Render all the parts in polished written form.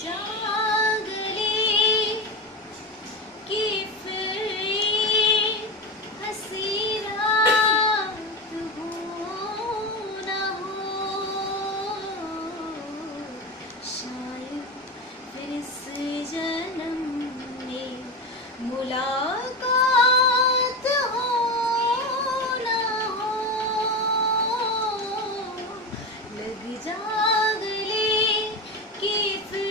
जा गले कि फिर हंसी रात हो न हो, शायद फिर इस जन्म में मुलाकात हो न हो। लग जा गले कि फिर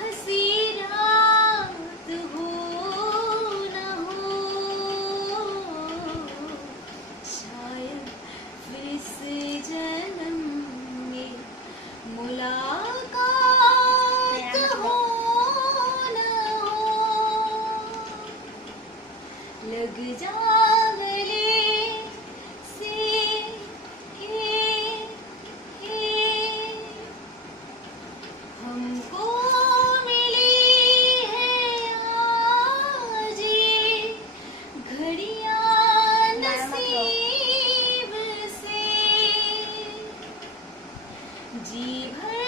हंसी रात हो न हो, शायद फिर इस जन्म में मुलाकात हो न हो। लग जा गले से हमको मिली है आज ये घड़ियां नसीब से, जी भर